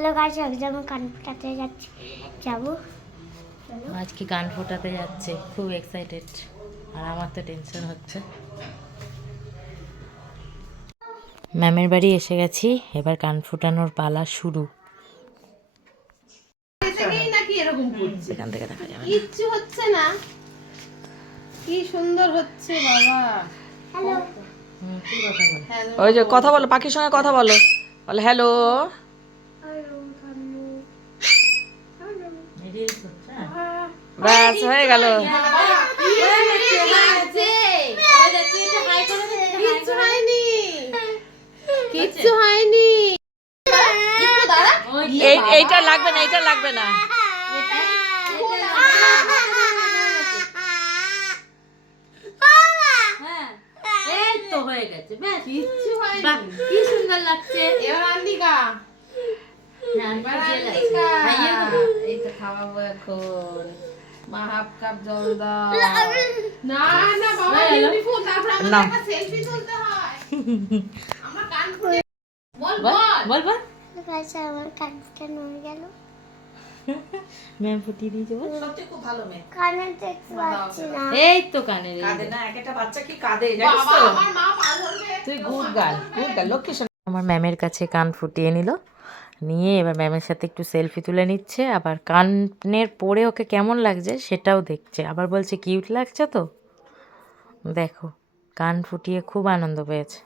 Hello guys, একদম কান ফোটাতে যাবো। আজকে কান ফোটাতে যাচ্ছে, খুব এক্সাইটেড। আর আমার তো টেনশন হচ্ছে। ম্যামের বাড়ি এসে গেছি, এবার কান ফোটানোর পালা শুরু। এখান থেকে দেখা যাবে কিচ্ছু হচ্ছে না, কি সুন্দর হচ্ছে বাবা। হ্যালো, ওই যে কথা বলো, পাখির সঙ্গে কথা বলো, বলে হ্যালো। ব্যাস হয়ে গেল। কিচ্ছু হয়নি, কিচ্ছু হয়নি। এইটা লাগবে না, এইটা লাগবে না। এই তো হয়ে গেছে, ব্যাস। কিচ্ছু হয়নি, বাহ, কি সুন্দর লাগছে। এবার আন্দিকা, এবার আন্দিকা। এই তো খাওয়াবো এখন। মা হাফ কাপ জল দাও। না না বাবা, বিউটিফুল। তারপর আমাদের একটা সেলফি তুলতে হয়। আমরা কান ফুটে বল বল বল। গাইস আমার কান ফোটানো হয়ে গেল। ম্যাম ফুটিয়ে দিয়েছে, বল। সত্যি খুব ভালো মেয়ে। কানে দেখতে পাচ্ছি না। এই তো কানের কাঁদে না, একটা বাচ্চা কি কাঁদে জানিস বাবা, তো? আমার মা পা ধরবে। তুই গুড গার্ল লক্ষ্মী সোনা। আমার ম্যামের কাছে কান ফুটিয়ে নিল, নিয়ে এবার ম্যামের সাথে একটু সেলফি তুলে নিচ্ছে। আবার কানের পরে ওকে কেমন লাগছে সেটাও দেখছে। আবার বলছে কিউট লাগছে তো। দেখো, কান ফুটিয়ে খুব আনন্দ পেয়েছে।